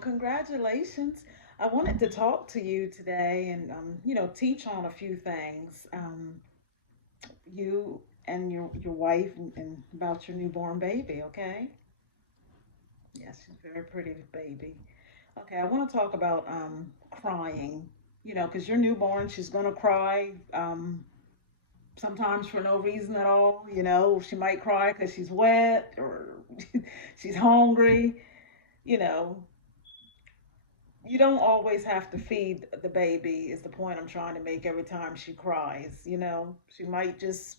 Congratulations. I wanted to talk to you today and, teach on a few things. You and your wife and about your newborn baby, okay? Yes, she's a very pretty baby. Okay, I want to talk about crying, because your newborn, she's going to cry sometimes for no reason at all. She might cry because she's wet or she's hungry, you know. You don't always have to feed the baby is the point I'm trying to make every time she cries. She might just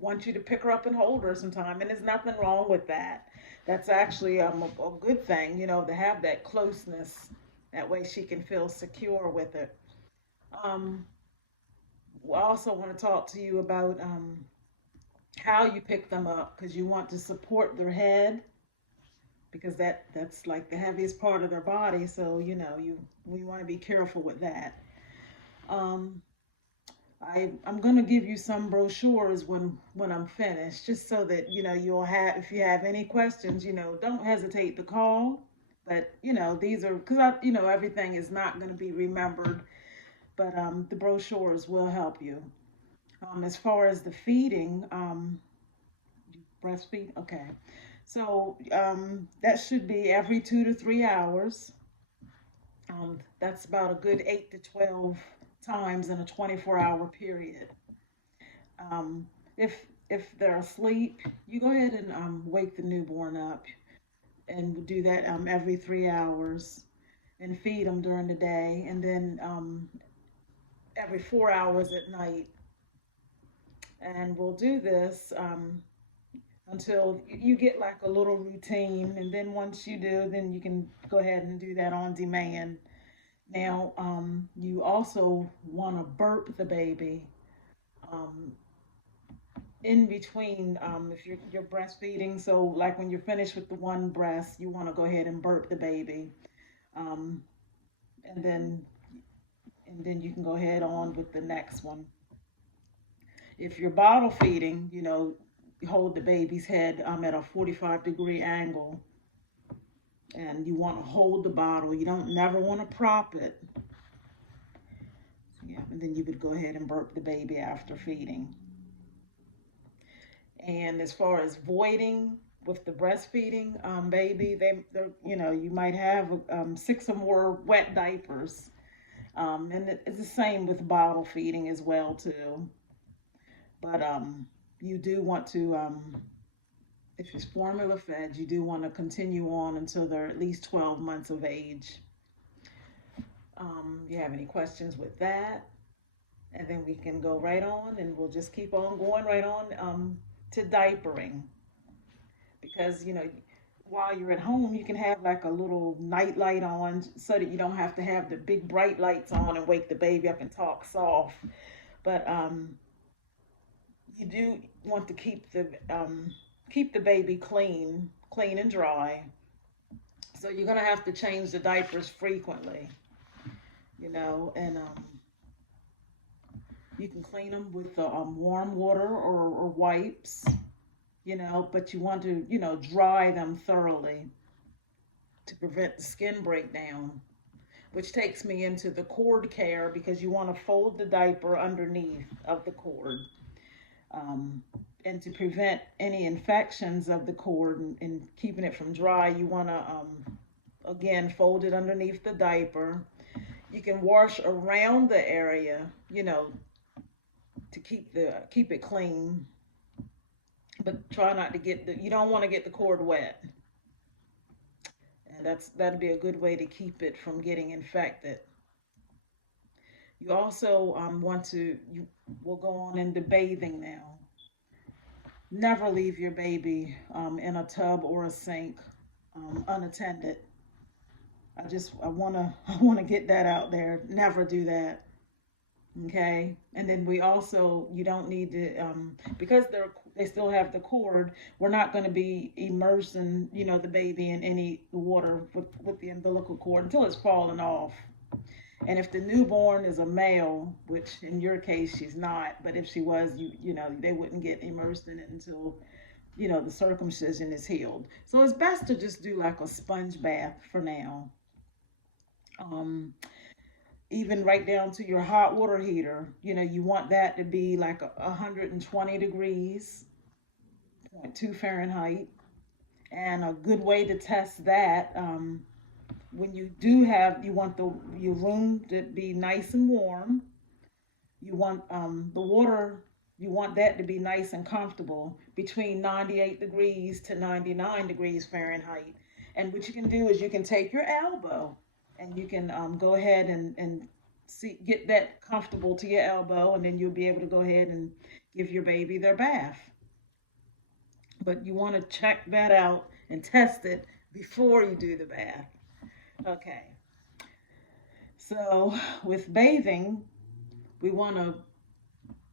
want you to pick her up and hold her sometime, and there's nothing wrong with that. That's actually a good thing, to have that closeness. That way she can feel secure with it. um I also want to talk to you about how you pick them up, because you want to support their head, because that's like the heaviest part of their body. So you we want to be careful with that. um I'm gonna give you some brochures when I'm finished, just so that you'll have, if you have any questions, don't hesitate to call. But these are, because everything is not going to be remembered, but the brochures will help you. As far as the feeding, breastfeed, okay. So that should be every 2 to 3 hours. That's about a good 8 to 12 times in a 24-hour period. Um, if they're asleep, you go ahead and wake the newborn up, and do that every 3 hours, and feed them during the day, and then every 4 hours at night. And we'll do this until you get like a little routine, and then once you do, then you can go ahead and do that on demand. Now, you also want to burp the baby um, in between, if you're breastfeeding. So, like when you're finished with the one breast, you want to go ahead and burp the baby, um, and then you can go ahead on with the next one. If you're bottle feeding, you hold the baby's head at a 45-degree angle, and you want to hold the bottle. You don't never want to prop it. Yeah, and then you would go ahead and burp the baby after feeding. And as far as voiding with the breastfeeding baby, they're, you might have 6 or more wet diapers, and it's the same with bottle feeding as well too. But you do want to, if it's formula fed, you do want to continue on until they're at least 12 months of age. You have any questions with that? And then we can go right on, and we'll just keep on going right on to diapering. Because, while you're at home, you can have like a little night light on, so that you don't have to have the big bright lights on and wake the baby up and talk soft. But you do want to keep the baby clean and dry. So you're gonna have to change the diapers frequently, and you can clean them with warm water or wipes, but you want to, dry them thoroughly to prevent the skin breakdown, which takes me into the cord care, because you want to fold the diaper underneath of the cord. Um, and to prevent any infections of the cord, and keeping it from dry, you want to, again, fold it underneath the diaper. You can wash around the area, to keep it clean, but try not to you don't want to get the cord wet, and that'd be a good way to keep it from getting infected. You also want to you will go on into bathing now. Never leave your baby in a tub or a sink unattended. I wanna I wanna get that out there. Never do that. Okay. And then we also, you don't need to, because they still have the cord. We're not going to be immersing, the baby in any water with the umbilical cord until it's fallen off. And if the newborn is a male, which in your case she's not, but if she was, they wouldn't get immersed in it until the circumcision is healed. So it's best to just do like a sponge bath for now. Um, Even right down to your hot water heater, you want that to be like 120 degrees, 0.2 Fahrenheit. And a good way to test that, when you want your room to be nice and warm. You want the water, you want that to be nice and comfortable between 98 degrees to 99 degrees Fahrenheit. And what you can do is you can take your elbow and you can go ahead and get that comfortable to your elbow, and then you'll be able to go ahead and give your baby their bath. But you want to check that out and test it before you do the bath. Okay, so with bathing, we want to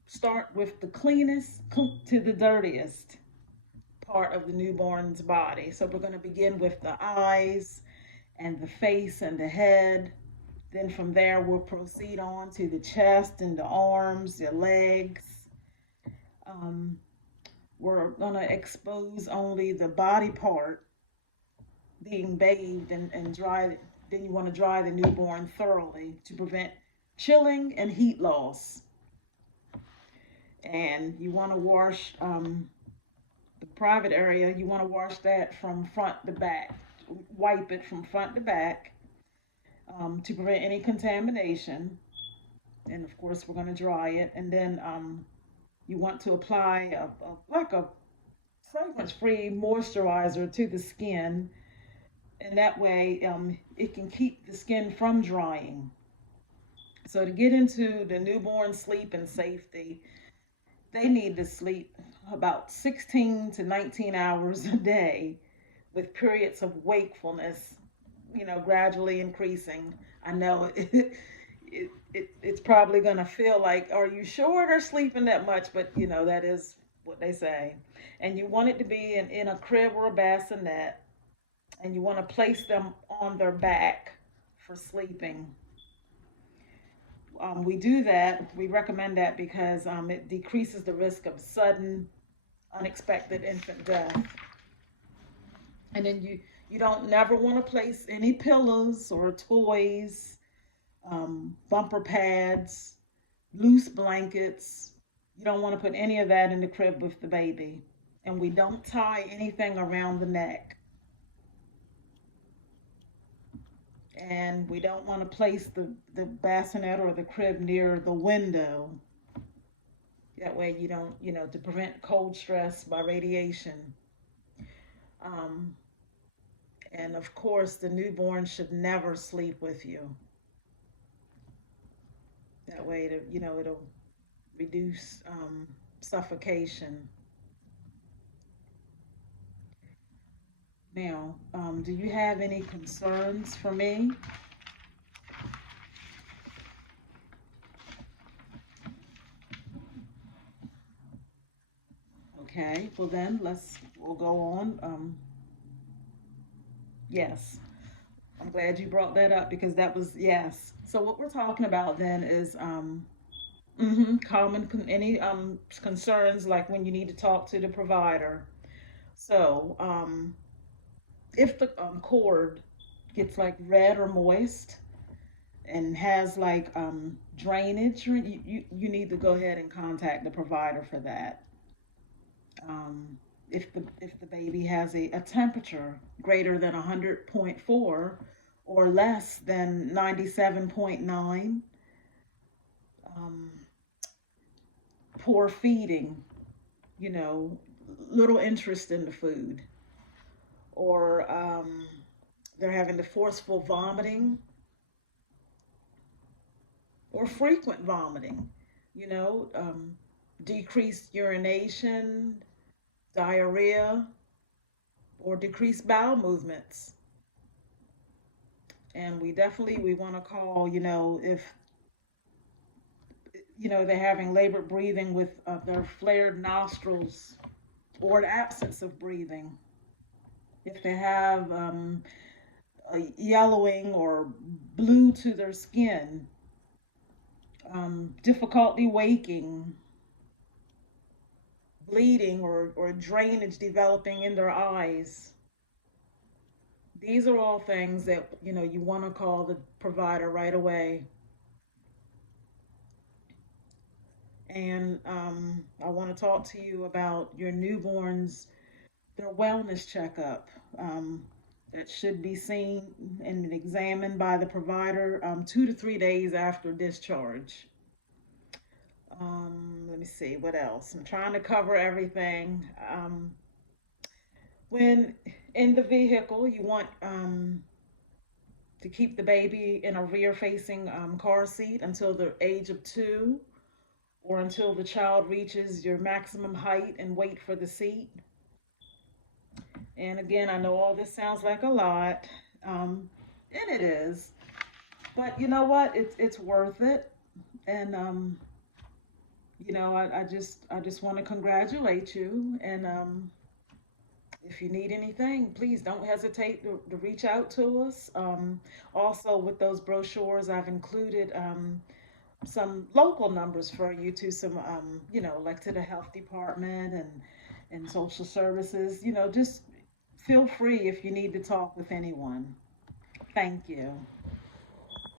start with the cleanest to the dirtiest part of the newborn's body. So we're going to begin with the eyes and the face and the head. Then from there, we'll proceed on to the chest and the arms, the legs. Um, we're going to expose only the body part being bathed and dry. Then you want to dry the newborn thoroughly to prevent chilling and heat loss. And you want to wash the private area, you want to wash that from front to back. Wipe it from front to back to prevent any contamination. And of course, we're going to dry it. And then you want to apply like a fragrance-free moisturizer to the skin. And that way it can keep the skin from drying. So to get into the newborn sleep and safety, they need to sleep about 16 to 19 hours a day with periods of wakefulness, gradually increasing. I know it's probably going to feel like, are you sure they're sleeping that much? But, that is what they say. And you want it to be in a crib or a bassinet, and you want to place them on their back for sleeping. We recommend that because it decreases the risk of sudden, unexpected infant death. And then you don't never want to place any pillows or toys, bumper pads, loose blankets. You don't want to put any of that in the crib with the baby. And we don't tie anything around the neck. And we don't want to place the bassinet or the crib near the window. That way you don't, to prevent cold stress by radiation. Um, and of course, the newborn should never sleep with you. That way, it'll reduce suffocation. Now, do you have any concerns for me? Okay, well then we'll go on. Yes, I'm glad you brought that up because that was, yes. So what we're talking about then is any concerns like when you need to talk to the provider. So if the cord gets like red or moist and has like drainage, you need to go ahead and contact the provider for that. Um, if the baby has a temperature greater than 100.4 or less than 97.9, um, poor feeding, you know, little interest in the food, or they're having the forceful vomiting or frequent vomiting, you know, decreased urination, diarrhea, or decreased bowel movements. And we want to call, if they're having labored breathing with their flared nostrils or the absence of breathing. If they have a yellowing or blue to their skin, difficulty waking, bleeding or drainage developing in their eyes. These are all things that, you want to call the provider right away. And I want to talk to you about your newborn's their wellness checkup. That should be seen and examined by the provider 2 to 3 days after discharge. Let me see what else. I'm trying to cover everything. When in the vehicle, you want to keep the baby in a rear facing car seat until the age of 2 or until the child reaches your maximum height and weight for the seat. And again, I know all this sounds like a lot, and it is, but you know what? It's worth it. And I just want to congratulate you. And if you need anything, please don't hesitate to reach out to us. Also, with those brochures, I've included some local numbers for you to some, like to the health department and social services. Just feel free if you need to talk with anyone. Thank you.